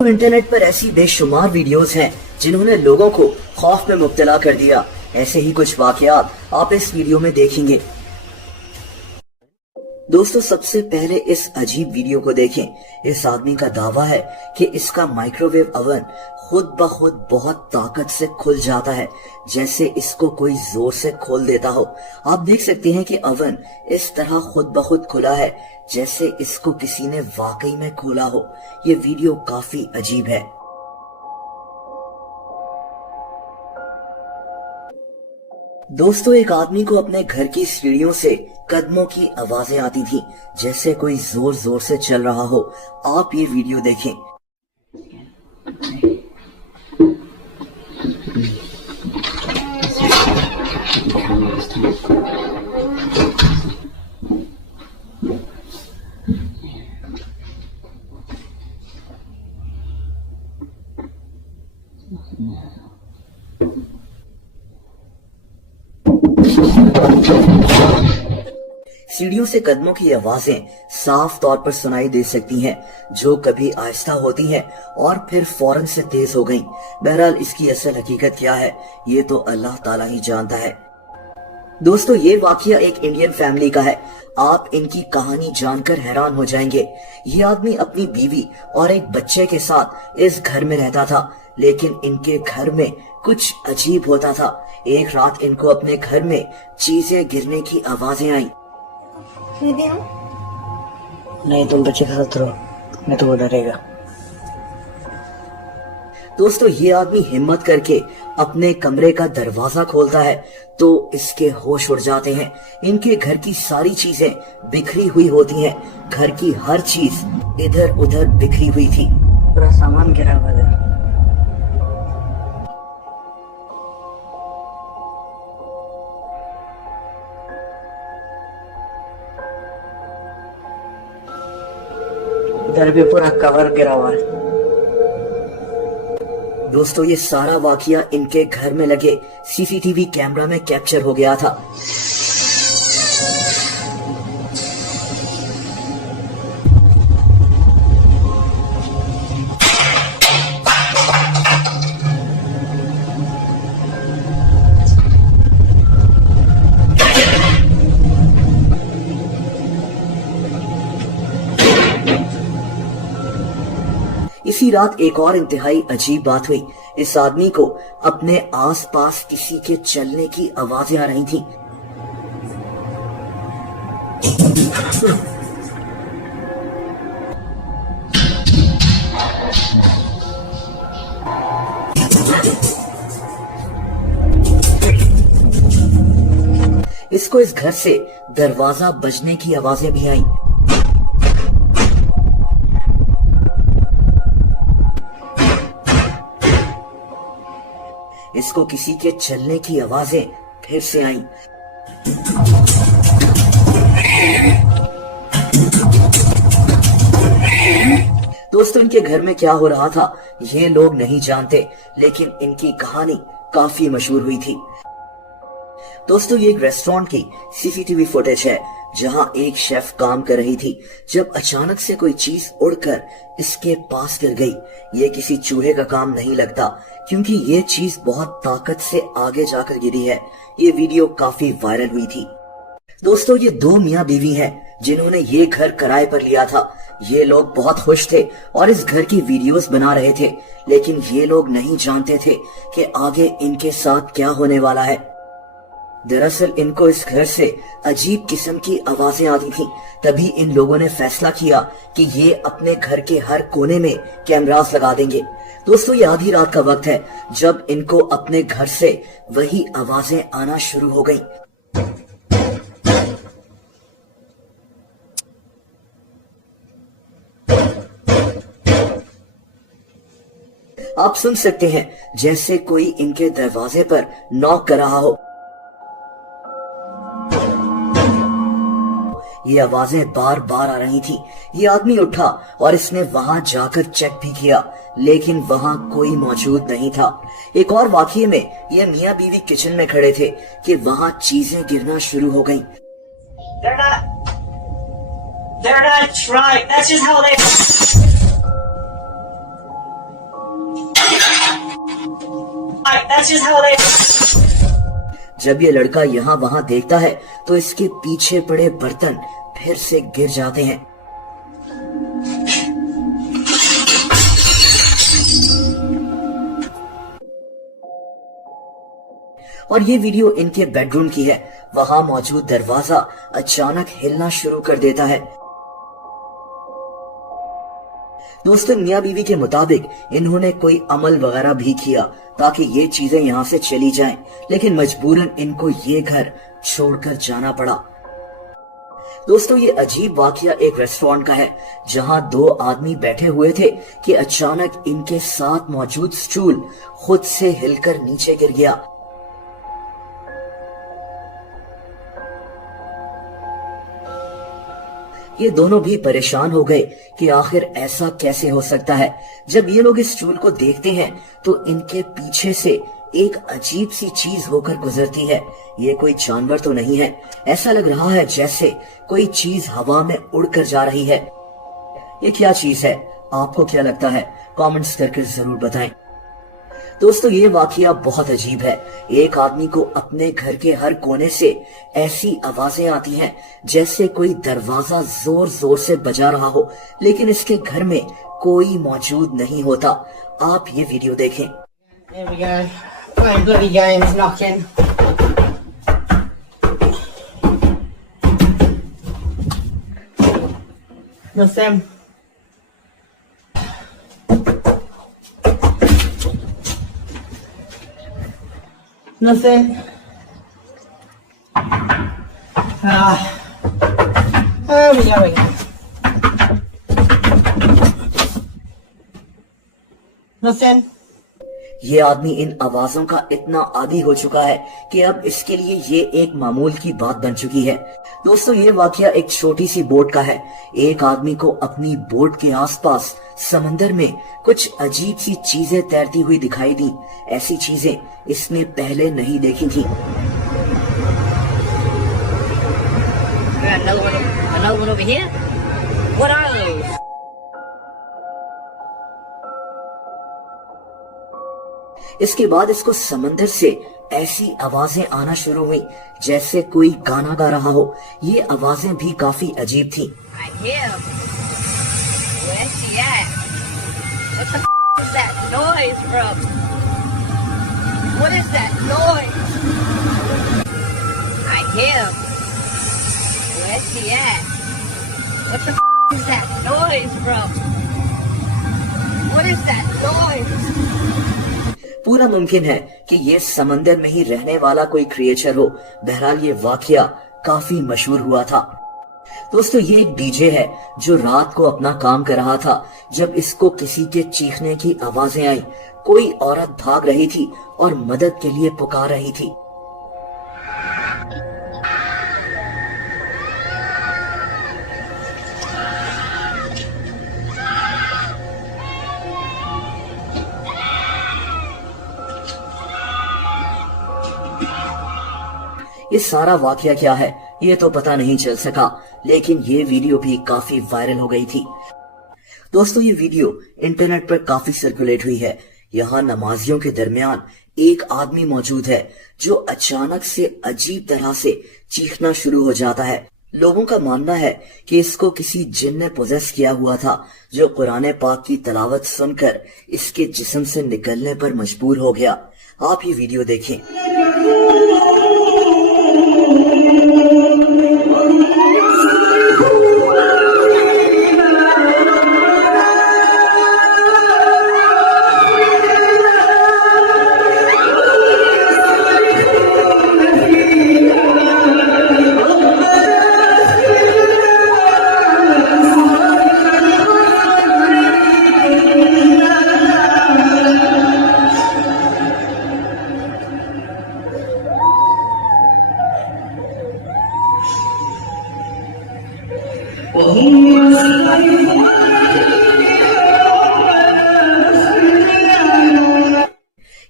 Internet पर ऐसी बेशुमार वीडियोस हैं जिन्होंने लोगों को खौफ में मुब्तला कर दिया। ऐसे ही कुछ वाकयात आप इस वीडियो में देखेंगे। दोस्तों, सबसे पहले इस अजीब वीडियो को देखें। इस आदमी का दावा है कि इसका माइक्रोवेव ओवन खुद ब खुद बहुत ताकत से खुल जाता है, जैसे इसको कोई जोर से खोल देता हो। आप देख सकते हैं कि ओवन इस तरह खुद ब खुद खुला है जैसे इसको किसी ने वाकई में खोला हो। ये वीडियो काफी अजीब है। दोस्तों, एक आदमी को अपने घर की सीढ़ियों से कदमों की आवाजें आती थी, जैसे कोई जोर जोर से चल रहा हो। आप ये वीडियो देखें। सीढ़ियों से कदमों की आवाजें साफ तौर पर सुनाई दे सकती हैं, जो कभी आहिस्ता होती हैं और फिर फौरन से तेज हो गईं। बहरहाल इसकी असल हकीकत क्या है, ये तो अल्लाह ताला ही जानता है। दोस्तों, ये वाकया एक इंडियन फैमिली का है। आप इनकी कहानी जानकर हैरान हो जाएंगे। ये आदमी अपनी बीवी और एक बच्चे के साथ इस घर में रहता था, लेकिन इनके घर में कुछ अजीब होता था। एक रात इनको अपने घर में चीजें गिरने की आवाजें आई। नहीं, तुम बच्चे के साथ रहो, नहीं तो वो डरेगा। दोस्तों, ये आदमी हिम्मत करके अपने कमरे का दरवाजा खोलता है तो इसके होश उड़ जाते हैं। इनके घर की सारी चीजें बिखरी हुई होती हैं। घर की हर चीज इधर उधर बिखरी हुई थी। पूरा सामान गिरा हुआ है। इधर भी पूरा कवर गिरा हुआ है। दोस्तों, ये सारा वाकया इनके घर में लगे सीसीटीवी कैमरा में कैप्चर हो गया था। इसी रात एक और इंतहाई अजीब बात हुई। इस आदमी को अपने आसपास किसी के चलने की आवाजें आ रही थी। इसको इस घर से दरवाजा बजने की आवाजें भी आई। इसको किसी के चलने की आवाजें फिर से आईं। दोस्तों, इनके घर में क्या हो रहा था ये लोग नहीं जानते, लेकिन इनकी कहानी काफी मशहूर हुई थी। दोस्तों, ये एक रेस्टोरेंट की सीसीटीवी फुटेज है जहां एक शेफ काम कर रही थी, जब अचानक से कोई चीज उड़कर इसके पास गिर गई। ये किसी चूहे का काम नहीं लगता, क्योंकि ये चीज बहुत ताकत से आगे जाकर गिरी है। ये वीडियो काफी वायरल हुई थी। दोस्तों, ये दो मियाँ बीवी हैं जिन्होंने ये घर किराए पर लिया था। ये लोग बहुत खुश थे और इस घर की वीडियोस बना रहे थे, लेकिन ये लोग नहीं जानते थे कि आगे इनके साथ क्या होने वाला है। दरअसल इनको इस घर से अजीब किस्म की आवाजें आती थीं। तभी इन लोगों ने फैसला किया कि ये अपने घर के हर कोने में कैमरास लगा देंगे। दोस्तों, ये आधी रात का वक्त है जब इनको अपने घर से वही आवाजें आना शुरू हो गईं। आप सुन सकते हैं जैसे कोई इनके दरवाजे पर नॉक कर रहा हो। ये आवाजें बार बार आ रही थी। ये आदमी उठा और इसने वहां जाकर चेक भी किया, लेकिन वहां कोई मौजूद नहीं था। एक और वाकये में ये मियाँ बीवी किचन में खड़े थे कि वहां चीजें गिरना शुरू हो गईं। They're not trying. That's just how they. That's just how they. जब ये लड़का यहाँ वहां देखता है तो इसके पीछे पड़े बर्तन फिर से गिर जाते हैं। और ये वीडियो इनके बेडरूम की है। वहां मौजूद दरवाजा अचानक हिलना शुरू कर देता है। दोस्तों, मियां बीवी के मुताबिक इन्होंने कोई अमल वगैरह भी किया ताकि ये चीजें यहाँ से चली जाएं, लेकिन मजबूरन इनको ये घर छोड़कर जाना पड़ा। दोस्तों, ये अजीब वाकया एक रेस्टोरेंट का है जहां दो आदमी बैठे हुए थे कि अचानक इनके साथ मौजूद स्टूल खुद से हिलकर नीचे गिर गया। ये दोनों भी परेशान हो गए कि आखिर ऐसा कैसे हो सकता है। जब ये लोग इस स्टूल को देखते हैं तो इनके पीछे से एक अजीब सी चीज होकर गुजरती है। ये कोई जानवर तो नहीं है, ऐसा लग रहा है जैसे कोई चीज हवा में उड़कर जा रही है। ये क्या चीज है? आपको क्या लगता है? कमेंट्स करके जरूर बताएं। दोस्तों, ये वाकया बहुत अजीब है। एक आदमी को अपने घर के हर कोने से ऐसी आवाजें आती हैं जैसे कोई दरवाजा जोर जोर से बजा रहा हो, लेकिन इसके घर में कोई मौजूद नहीं होता। आप ये वीडियो देखें। There we go. Playing bloody games, knocking. Nothing. Nothing. There we go again. Nothing. ये आदमी इन आवाजों का इतना आदी हो चुका है कि अब इसके लिए ये एक मामूल की बात बन चुकी है। दोस्तों, ये वाकया एक छोटी सी बोट का है। एक आदमी को अपनी बोट के आसपास समंदर में कुछ अजीब सी चीजें तैरती हुई दिखाई दी। ऐसी चीजें इसने पहले नहीं देखी थी। Another one over here? What are those? इसके बाद इसको समंदर से ऐसी आवाजें आना शुरू हुई जैसे कोई गाना गा रहा हो। ये आवाजें भी काफी अजीब थी। I hear. Where's she at? What the f is that noise from? What is that noise? I hear. Where's she at? What the f is that noise from? What is that noise? पूरा मुमकिन है कि ये समंदर में ही रहने वाला कोई क्रिएचर हो। बहरहाल ये वाकया काफी मशहूर हुआ था। दोस्तों, ये एक डीजे है जो रात को अपना काम कर रहा था जब इसको किसी के चीखने की आवाजें आई। कोई औरत भाग रही थी और मदद के लिए पुकार रही थी। ये सारा वाकया क्या है ये तो पता नहीं चल सका, लेकिन ये वीडियो भी काफी वायरल हो गई थी। दोस्तों, ये वीडियो इंटरनेट पर काफी सर्कुलेट हुई है। यहाँ नमाजियों के दरमियान एक आदमी मौजूद है जो अचानक से अजीब तरह से चीखना शुरू हो जाता है। लोगों का मानना है कि इसको किसी जिन ने पोजेस किया हुआ था जो कुरान पाक की तलावत सुनकर इसके जिस्म से निकलने पर मजबूर हो गया। आप ये वीडियो देखें।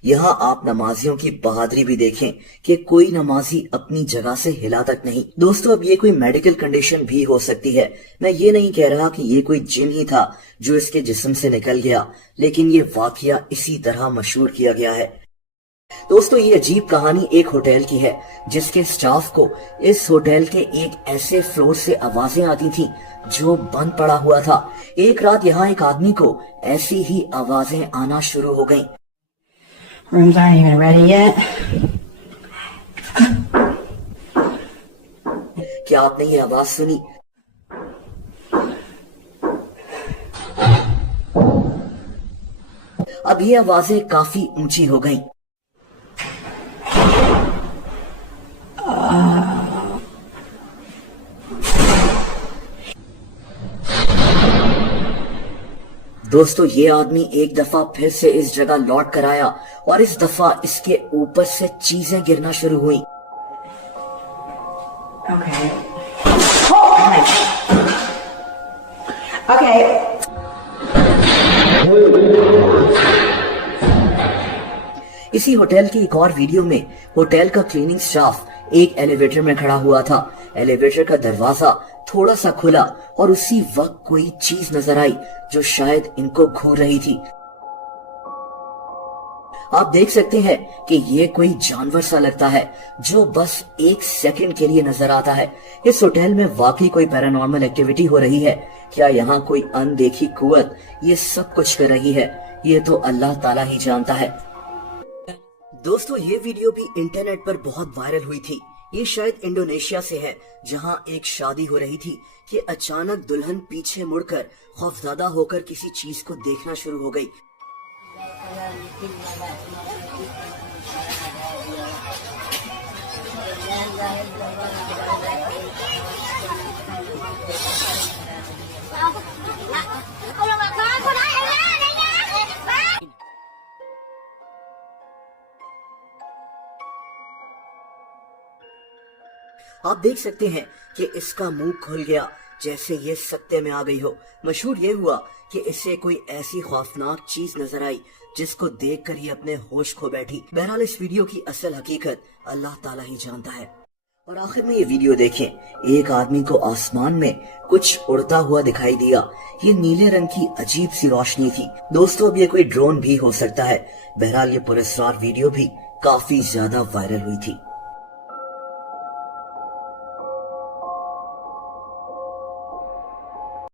यहाँ आप नमाजियों की बहादुरी भी देखें कि कोई नमाजी अपनी जगह से हिला तक नहीं। दोस्तों, अब ये कोई मेडिकल कंडीशन भी हो सकती है। मैं ये नहीं कह रहा कि ये कोई जिन ही था जो इसके जिस्म से निकल गया, लेकिन ये वाकया इसी तरह मशहूर किया गया है। दोस्तों ये अजीब कहानी एक होटल की है जिसके स्टाफ को इस होटल के एक ऐसे फ्लोर से आवाजें आती थी जो बंद पड़ा हुआ था। एक रात यहाँ एक आदमी को ऐसी ही आवाजें आना शुरू हो गईं। Rooms aren't even ready yet. क्या आपने ये आवाज सुनी? अब ये आवाजें काफी ऊंची हो गईं। दोस्तों ये आदमी एक दफा फिर से इस जगह लौट कर आया और इस दफा इसके ऊपर से चीजें गिरना शुरू हुई। Okay. Oh, nice. Okay. इसी होटल की एक और वीडियो में होटल का क्लीनिंग स्टाफ एक एलिवेटर में खड़ा हुआ था। एलिवेटर का दरवाजा थोड़ा सा खुला और उसी वक्त कोई चीज नजर आई जो शायद इनको घूर रही थी। आप देख सकते हैं कि ये कोई जानवर सा लगता है जो बस एक सेकंड के लिए नजर आता है। इस होटल में वाकई कोई पैरानॉर्मल एक्टिविटी हो रही है क्या? यहाँ कोई अनदेखी कुव्वत ये सब कुछ कर रही है? ये तो अल्लाह ताला ही जानता है। दोस्तों ये वीडियो भी इंटरनेट पर बहुत वायरल हुई थी। ये शायद इंडोनेशिया से है जहां एक शादी हो रही थी कि अचानक दुल्हन पीछे मुड़कर खौफजदा होकर किसी चीज को देखना शुरू हो गई। आप देख सकते हैं कि इसका मुंह खुल गया जैसे ये सत्ते में आ गई हो। मशहूर ये हुआ कि इससे कोई ऐसी खौफनाक चीज नजर आई जिसको देखकर ये अपने होश खो बैठी। बहरहाल इस वीडियो की असल हकीकत अल्लाह ताला ही जानता है। और आखिर में ये वीडियो देखें, एक आदमी को आसमान में कुछ उड़ता हुआ दिखाई दिया। ये नीले रंग की अजीब सी रोशनी थी। दोस्तों अब ये कोई ड्रोन भी हो सकता है। बहरहाल ये पुरस्कार वीडियो भी काफी ज्यादा वायरल हुई थी।